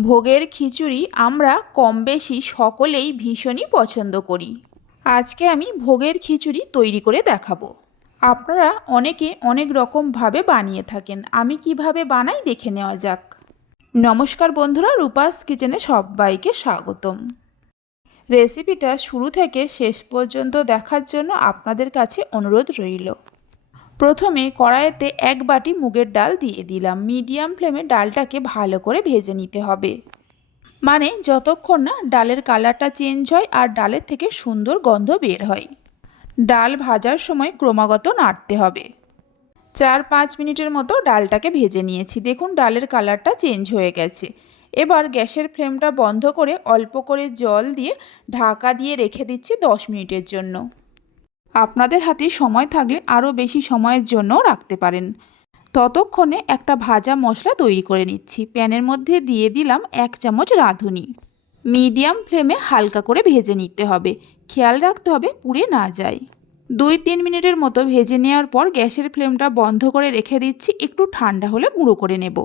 ভোগের খিচুড়ি আমরা কম বেশি সকলেই ভীষণই পছন্দ করি। আজকে আমি ভোগের খিচুড়ি তৈরি করে দেখাবো। আপনারা অনেকে অনেক রকমভাবে বানিয়ে থাকেন। আমি কীভাবে বানাই দেখে নেওয়া যাক। নমস্কার বন্ধুরা, রূপাস কিচেনে সবাইকে স্বাগতম। রেসিপিটা শুরু থেকে শেষ পর্যন্ত দেখার জন্য আপনাদের কাছে অনুরোধ রইল। প্রথমে কড়াইতে এক বাটি মুগের ডাল দিয়ে দিলাম। মিডিয়াম ফ্লেমে ডালটাকে ভালো করে ভেজে নিতে হবে। মানে যতক্ষণ না ডালের কালারটা চেঞ্জ হয় আর ডালের থেকে সুন্দর গন্ধ বের হয়। ডাল ভাজার সময় ক্রমাগত নাড়তে হবে। চার পাঁচ মিনিটের মতো ডালটাকে ভেজে নিয়েছি। দেখুন ডালের কালারটা চেঞ্জ হয়ে গেছে। এবার গ্যাসের ফ্লেমটা বন্ধ করে অল্প করে জল দিয়ে ঢাকা দিয়ে রেখে দিচ্ছি দশ মিনিটের জন্য। আপনাদের হাতে সময় থাকলে আরও বেশি সময়ের জন্যও রাখতে পারেন। ততক্ষণে একটা ভাজা মশলা তৈরি করে নিচ্ছি। প্যানের মধ্যে দিয়ে দিলাম এক চামচ রাঁধুনি। মিডিয়াম ফ্লেমে হালকা করে ভেজে নিতে হবে। খেয়াল রাখতে হবে পুড়ে না যায়। দুই তিন মিনিটের মতো ভেজে নেওয়ার পর গ্যাসের ফ্লেমটা বন্ধ করে রেখে দিচ্ছি। একটু ঠান্ডা হলে গুঁড়ো করে নেব।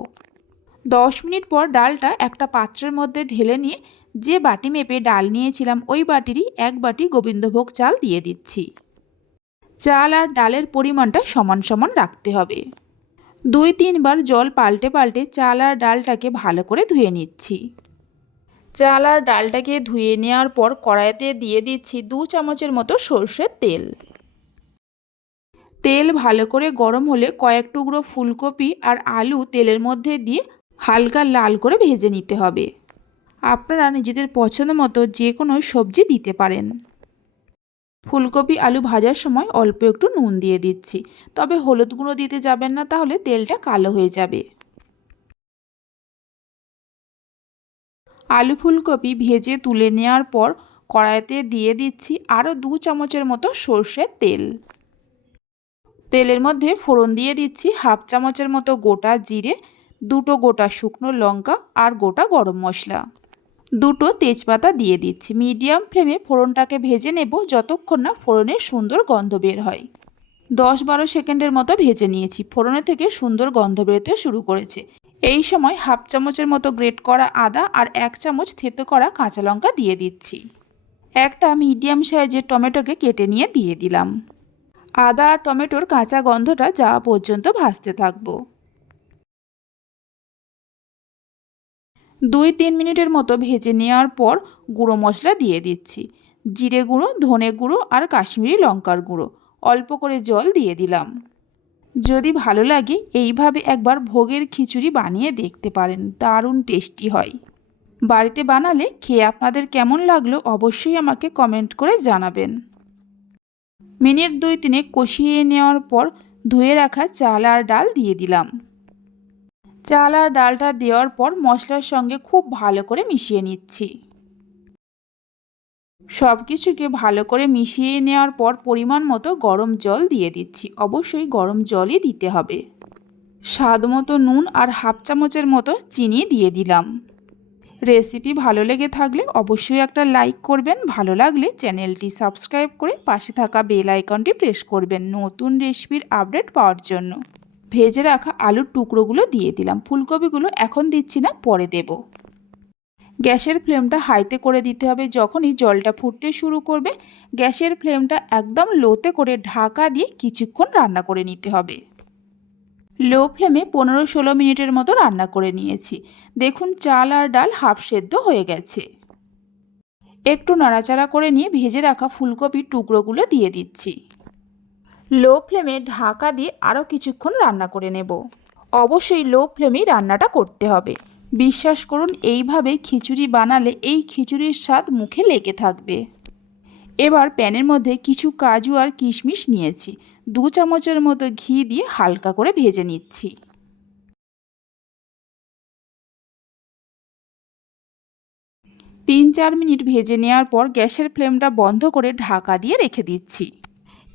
দশ মিনিট পর ডালটা একটা পাত্রের মধ্যে ঢেলে নিয়ে যে বাটি মেপে ডাল নিয়েছিলাম, ওই বাটিরই এক বাটি গোবিন্দভোগ চাল দিয়ে দিচ্ছি। চাল আর ডালের পরিমাণটা সমান সমান রাখতে হবে। দুই তিনবার জল পাল্টে পাল্টে চাল আর ডালটাকে ভালো করে ধুয়ে নিচ্ছি। চাল আর ডালটাকে ধুয়ে নেওয়ার পর কড়াইতে দিয়ে দিচ্ছি দু চামচের মতো সর্ষের তেল। তেল ভালো করে গরম হলে কয়েক টুকরো ফুলকপি আর আলু তেলের মধ্যে দিয়ে হালকা লাল করে ভেজে নিতে হবে। আপনারা নিজেদের পছন্দ মতো যে কোনো সবজি দিতে পারেন। ফুলকপি, আলু ভাজার সময় অল্প একটু নুন দিয়ে দিচ্ছি। তবে হলুদ গুঁড়ো দিতে যাবেন না, তাহলে তেলটা কালো হয়ে যাবে। আলু ফুলকপি ভেজে তুলে নেওয়ার পর কড়াইতে দিয়ে দিচ্ছি আরও দু চামচের মতো সর্ষের তেল। তেলের মধ্যে ফোড়ন দিয়ে দিচ্ছি হাফ চামচের মতো গোটা জিরে, দুটো গোটা শুকনো লঙ্কা আর গোটা গরম মশলা। দুটো তেজপাতা দিয়ে দিচ্ছি। মিডিয়াম ফ্লেমে ফোড়নটাকে ভেজে নেব যতক্ষণ না ফোড়নের সুন্দর গন্ধ বের হয়। দশ বারো সেকেন্ডের মতো ভেজে নিয়েছি। ফোড়নের থেকে সুন্দর গন্ধ বেরোতে শুরু করেছে। এই সময় হাফ চামচের মতো গ্রেট করা আদা আর এক চামচ থেতো করা কাঁচা লঙ্কা দিয়ে দিচ্ছি। একটা মিডিয়াম সাইজের টমেটোকে কেটে নিয়ে দিয়ে দিলাম। আদা আর টমেটোর কাঁচা গন্ধটা যাওয়া পর্যন্ত ভাজতে থাকব। দুই তিন মিনিটের মতো ভেজে নেওয়ার পর গুঁড়ো মশলা দিয়ে দিচ্ছি। জিরে গুঁড়ো, ধনে গুঁড়ো আর কাশ্মীরি লঙ্কার গুঁড়ো। অল্প করে জল দিয়ে দিলাম। যদি ভালো লাগে, এইভাবে একবার ভোগের খিচুড়ি বানিয়ে দেখতে পারেন। দারুণ টেস্টি হয়। বাড়িতে বানালে খেয়ে আপনাদের কেমন লাগল অবশ্যই আমাকে কমেন্ট করে জানাবেন। মিনিট দুই তিনে কষিয়ে নেওয়ার পর ধুয়ে রাখা চাল আর ডাল দিয়ে দিলাম। চাল আর ডালটা দেওয়ার পর মশলার সঙ্গে খুব ভালো করে মিশিয়ে নিচ্ছি। সব কিছুকে ভালো করে মিশিয়ে নেওয়ার পর পরিমাণ মতো গরম জল দিয়ে দিচ্ছি। অবশ্যই গরম জলই দিতে হবে। স্বাদ মতো নুন আর হাফ চামচের মতো চিনি দিয়ে দিলাম। রেসিপি ভালো লেগে থাকলে অবশ্যই একটা লাইক করবেন। ভালো লাগলে চ্যানেলটি সাবস্ক্রাইব করে পাশে থাকা বেল আইকনটি প্রেস করবেন নতুন রেসিপির আপডেট পাওয়ার জন্য। ভেজে রাখা আলুর টুকরোগুলো দিয়ে দিলাম। ফুলকপিগুলো এখন দিচ্ছি না, পরে দেব। গ্যাসের ফ্লেমটা হাইতে করে দিতে হবে, যখনই জলটা ফুটতে শুরু করবে। গ্যাসের ফ্লেমটা একদম লোতে করে ঢাকা দিয়ে কিছুক্ষণ রান্না করে নিতে হবে। লো ফ্লেমে পনেরো ষোলো মিনিটের মতো রান্না করে নিয়েছি। দেখুন, চাল আর ডাল হাফ সেদ্ধ হয়ে গেছে। একটু নাড়াচাড়া করে নিয়ে ভেজে রাখা ফুলকপির টুকরোগুলো দিয়ে দিচ্ছি। লো ফ্লেমে ঢাকা দিয়ে আরও কিছুক্ষণ রান্না করে নেব। অবশ্যই লো ফ্লেমেই রান্নাটা করতে হবে। বিশ্বাস করুন, এইভাবে খিচুড়ি বানালে এই খিচুড়ির স্বাদ মুখে লেগে থাকবে। এবার প্যানের মধ্যে কিছু কাজু আর কিশমিশ নিয়েছি। দু চামচের মতো ঘি দিয়ে হালকা করে ভেজে নিচ্ছি। তিন চার মিনিট ভেজে নেওয়ার পর গ্যাসের ফ্লেমটা বন্ধ করে ঢাকা দিয়ে রেখে দিচ্ছি।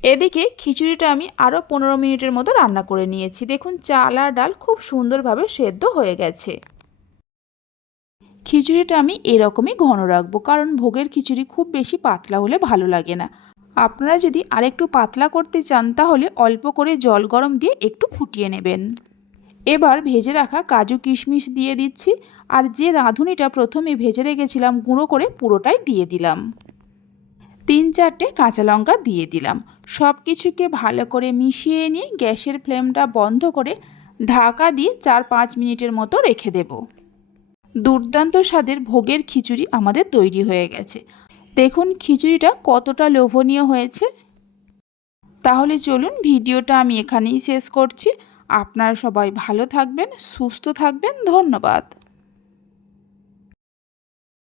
এদিকে খিচুড়িটা আমি আরও পনেরো মিনিটের মতো রান্না করে নিয়েছি। দেখুন, চাল আর ডাল খুব সুন্দরভাবে সেদ্ধ হয়ে গেছে। খিচুড়িটা আমি এরকমই ঘন রাখব, কারণ ভোগের খিচুড়ি খুব বেশি পাতলা হলে ভালো লাগে না। আপনারা যদি আরেকটু পাতলা করতে চান, তাহলে অল্প করে জল গরম দিয়ে একটু ফুটিয়ে নেবেন। এবার ভেজে রাখা কাজু কিশমিশ দিয়ে দিচ্ছি, আর যে রাঁধুনিটা প্রথমে ভেজে রেখেছিলাম, গুঁড়ো করে পুরোটাই দিয়ে দিলাম। তিন চারটে কাঁচা লঙ্কা দিয়ে দিলাম। সব কিছুকে ভালো করে মিশিয়ে নিয়ে গ্যাসের ফ্লেমটা বন্ধ করে ঢাকা দিয়ে চার পাঁচ মিনিটের মতো রেখে দেব। দুর্দান্ত স্বাদের ভোগের খিচুড়ি আমাদের তৈরি হয়ে গেছে। দেখুন খিচুড়িটা কতটা লোভনীয় হয়েছে। তাহলে চলুন ভিডিওটা আমি এখানেই শেষ করছি। আপনারা সবাই ভালো থাকবেন, সুস্থ থাকবেন, ধন্যবাদ।